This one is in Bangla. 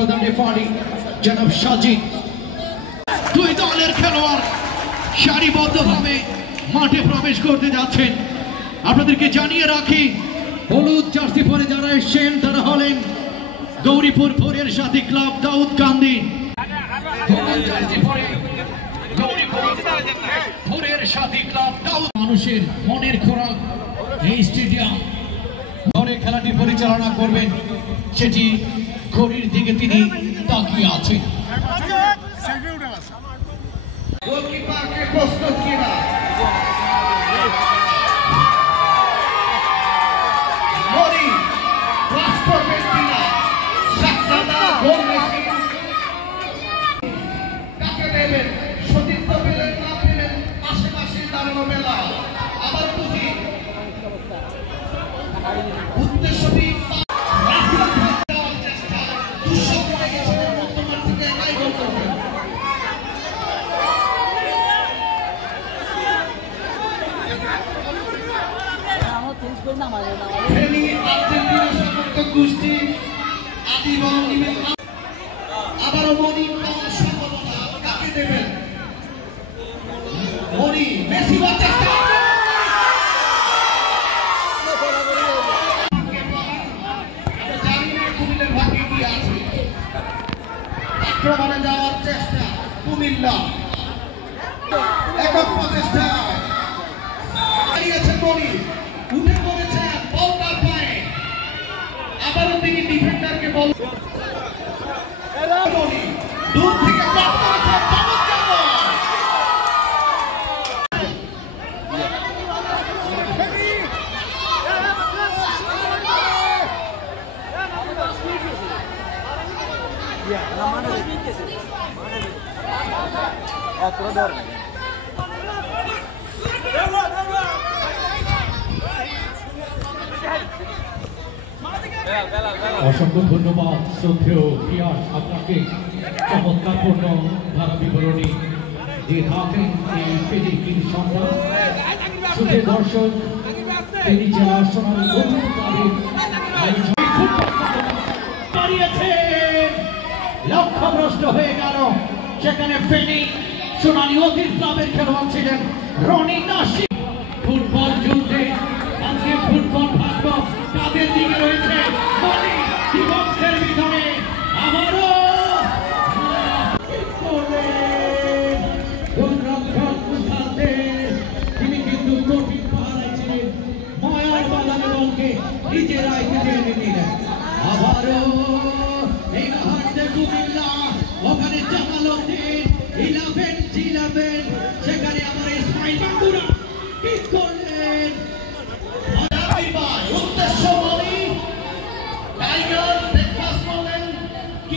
প্রধান রেফারি জনাব সাজিদ। দুই দলের খেলোয়াড় সারিবদ্ধভাবে মাঠে প্রবেশ করতে যাচ্ছেন। আপনাদেরকে জানিয়ে রাখি, হলুদ জার্সি পরে যারা এসেছেন তারা হলেন গৌরীপুর ভোরের সাথী ক্লাব দাউদকান্দি। হলুদ জার্সি পরে গৌরীপুর ভোরের সাথী ক্লাব দাউদ। মানুষের মনের খোরাক এই স্টেডিয়াম ধরে খেলাটি পরিচালনা করবেন, সেটি ঘড়ির দিকে তিনি তাকিয়ে আছেন। গোলকিপারকে প্রস্তুত কিনা মনি ক্লাস করবেন কিনা সাক্ষাৎ গোল মেশিন কাকে দেবেন, সতীর্থ পেলেন না পেলেন আশেপাশে দাঁড়ানো মেলা। আবার বুঝি উদ্দেশ্য গোষ্ঠী আদিবান আবারও মনি সম্ভাবনা কাকে দেবেন, মনি মেসি জানি না কুমিল্লার ভাগ্যে কি আছে। আক্রমণে যাওয়ার চেষ্টা কুমিল্লা, একক প্রচেষ্টা হারিয়েছে মনি, উঠে পড়েছে বলটার পায়ে। আবারও তিনি ডিফেন্ডারকে বল মনি দূর থেকে ক্রস করেছে, চমৎকার বল। অসংখ্য ধন্যবাদ শ্রদ্ধেয় পিয়াস, আপনাকে চমৎকারপূর্ণ ধারা বিবরণী দিয়ে থাকেন এই ফেজিকির সন্ধান। শ্রদ্ধেয় দর্শক, তিনি জেলা সোনালী বন্ধু ক্লাবের লক্ষ্যভ্রষ্ট হয়ে গেল। সেখানে ফেনী সোনালী অতীত ক্লাবের খেলোয়াড় ছিলেন রনি নাসি। ফুটবল যুদ্ধে আজকে ফুটবল ভাগ্য তাদের দিকে রয়েছে। দিবসের ভিতরে আবারও তিনি কিন্তু কঠিন পাহারায় ছিলেন, মায়ার বাগানে বলকে নিজেরাই এনে নিলেন। আবারও এই হাটতে কুমিল্লা, ওখানে জামালউদ্দিন 11 সেখানে আমার ইসমাইল বাঙ্গুরা কি করলেন। উদ্দেশ্য মনি টাইগার ব্রেকফাস্ট করলেন কি